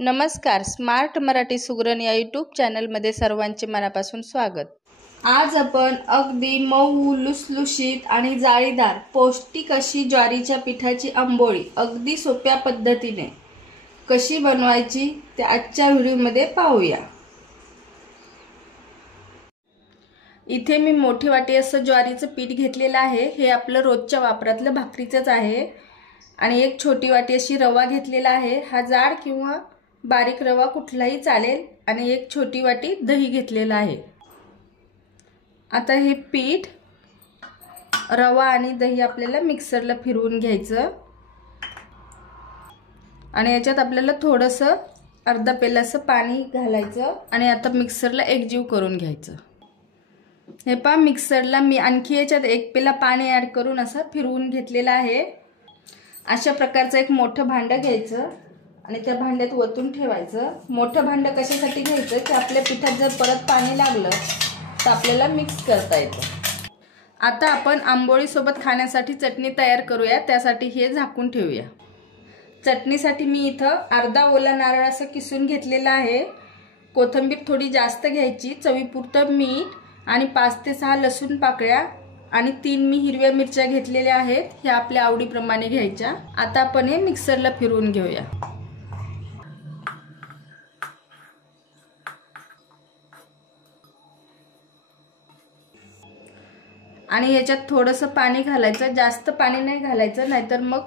नमस्कार, स्मार्ट मराठी सुगरण या यूट्यूब चॅनलमध्ये सर्वांचे मनापासून स्वागत। आज आपण अगदी मऊ, लुसलुशीत आणि जाळीदार पौष्टिक अशी ज्वारीच्या पिठाची आंबोळी अगदी सोप्या पद्धतीने कशी बनवायची ते आजच्या व्हिडिओमध्ये पाहूया। इथे मी मोठी वाटी असं ज्वारीचं पीठ घेतलेलं आहे। हे आपलं रोजच्या वापरातलं भाकरीचंच आहे। आणि एक छोटी वाटी अशी रवा घेतलेला आहे। हा जाड किंवा बारीक रवा कुठलाही चालेल। आणि एक छोटी वाटी दही घेतलेला आहे। आता हे पीठ, रवा आणि दही आपल्याला मिक्सरला फिरवून घ्यायचं। आणि याच्यात आपल्याला थोडंसं अर्धा पेलाचं पाणी घालायचं आणि आता मिक्सरला एकजीव करून घ्यायचं। हे पहा, मिक्सरला मी आणखी याच्यात एक पेला पाणी ऍड करून असं फिरवून घेतलेलं आहे। अशा प्रकारचं एक मोठं भांडं घ्यायचं आणि त्या भांड्यात वतून ठेवायचं। मोठं भांडं कशासाठी घ्यायचं की आपल्या पिठात जर परत पाणी लागलं तर आपल्याला मिक्स करता येतं। आता आपण आंबोळी सोबत खाण्यासाठी चटणी तयार करूया। त्यासाठी हे झाकून ठेवूया। चटणीसाठी मी इथं अर्धा ओला नारळ असं किसून घेतलेला आहे। कोथिंबीर थोडी जास्त घ्यायची, चवीपुरतं मीठ आणि 5 ते 6 लसूण पाकळ्या आणि 3 मी हिरव्या मिरच्या घेतलेल्या आहेत। ह्या आपल्या आवडीप्रमाणे घ्यायच्या। आता आपण हे मिक्सरला फिरवून घेऊया। आणि याच्यात थोडंसं पाणी घालायचं, जास्त पाणी नाही घालायचं, नाहीतर मग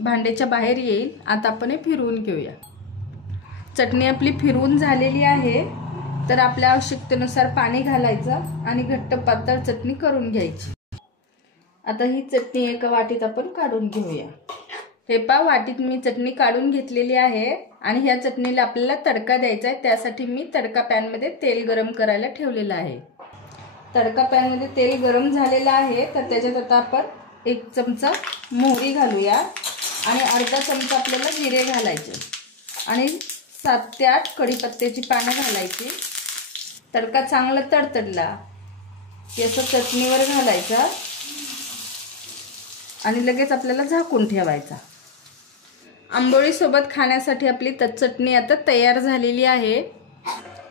भांड्याच्या बाहेर येईल। आता आपण हे फिरवून घेऊया। चटणी आपली फिरवून झालेली आहे, तर आपल्या आवश्यकतेनुसार पाणी घालायचं आणि घट्ट पातळ चटणी करून घ्यायची। आता ही चटणी एका वाटीत आपण काढून घेऊया। हे पहा, वाटीत मी चटणी काढून घेतलेली आहे। आणि ह्या चटणीला आपल्याला तडका द्यायचा आहे। त्यासाठी मी तडका पॅन मध्ये तेल गरम करायला ठेवलेलं आहे। तडका पॅन मध्ये तेल गरम झालेलं आहे, तर त्याच्यात आता आपण 1 चमचा मोहरी घालूया आणि अर्धा चमचा आपल्याला जिरे घालायचे आणि 7 ते 8 कढीपत्त्याची पानं घालायची। तडका चांगला तडतडला की असं चटणीवर घालायचा आणि लगेच आपल्याला झाकून ठेवायचा। आंबोळी सोबत खाण्यासाठी आपली चटणी आता तयार झालेली आहे।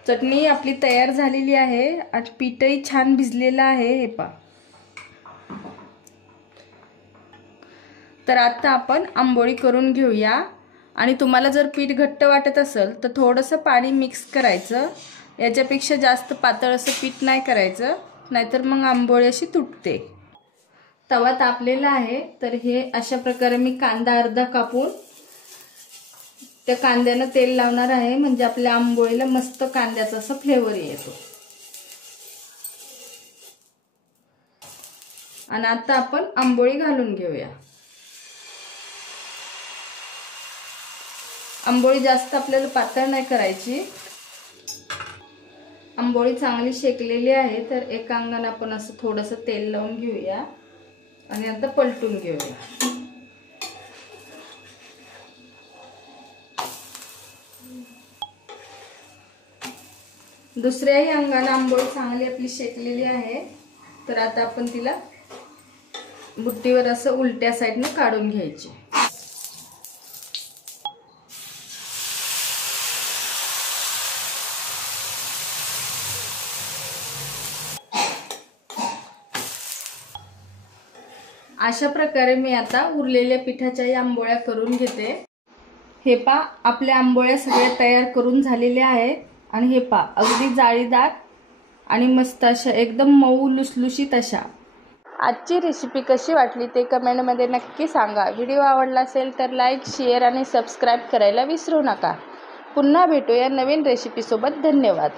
चटणी आपली तयार झालेली आहे आणि पीठही छान भिजलेलं आहे। हे पहा, तर आता आपण आंबोळी करून घेऊया। आणि तुम्हाला जर पीठ घट्ट वाटत असेल तर थोडंसं पाणी मिक्स करायचं। याच्यापेक्षा जास्त पातळ असं पीठ नाही करायचं, नाहीतर मग आंबोळी अशी तुटते। तवा तापलेला आहे, तर हे अशा प्रकारे मी कांदा अर्धा कापून त्या कांद्यानं तेल लावणार आहे, म्हणजे आपल्या आंबोळीला मस्त कांद्याचा असा फ्लेवर येतो। आणि आता आपण आंबोळी घालून घेऊया। आंबोळी जास्त आपल्याला पातळ नाही करायची। आंबोळी चांगली शेकलेली आहे, तर एका अंगाने आपण असं थोडंसं तेल लावून घेऊया आणि आता पलटून घेऊया। दुसऱ्याही अंगाने आंबोळी चांगली आपली शेकलेली आहे, तर आता आपण तिला बुट्टीवर असं उलट्या साईडने काढून घ्यायची। अशा प्रकारे मी आता उरलेल्या पिठाच्या आंबोळ्या करून घेते। हे पहा, आपल्या आंबोळ्या सगळ्या तयार करून झालेल्या आहेत। आणि हे पहा, अगदी जाळीदार आणि मस्त अशा एकदम मऊ लुसलुशीत अशा। आजची रेसिपी कशी वाटली ते कमेंटमध्ये नक्की सांगा। व्हिडिओ आवडला असेल तर लाईक, शेअर आणि सबस्क्राईब करायला विसरू नका। पुन्हा भेटूया नवीन रेसिपी सोबत। धन्यवाद।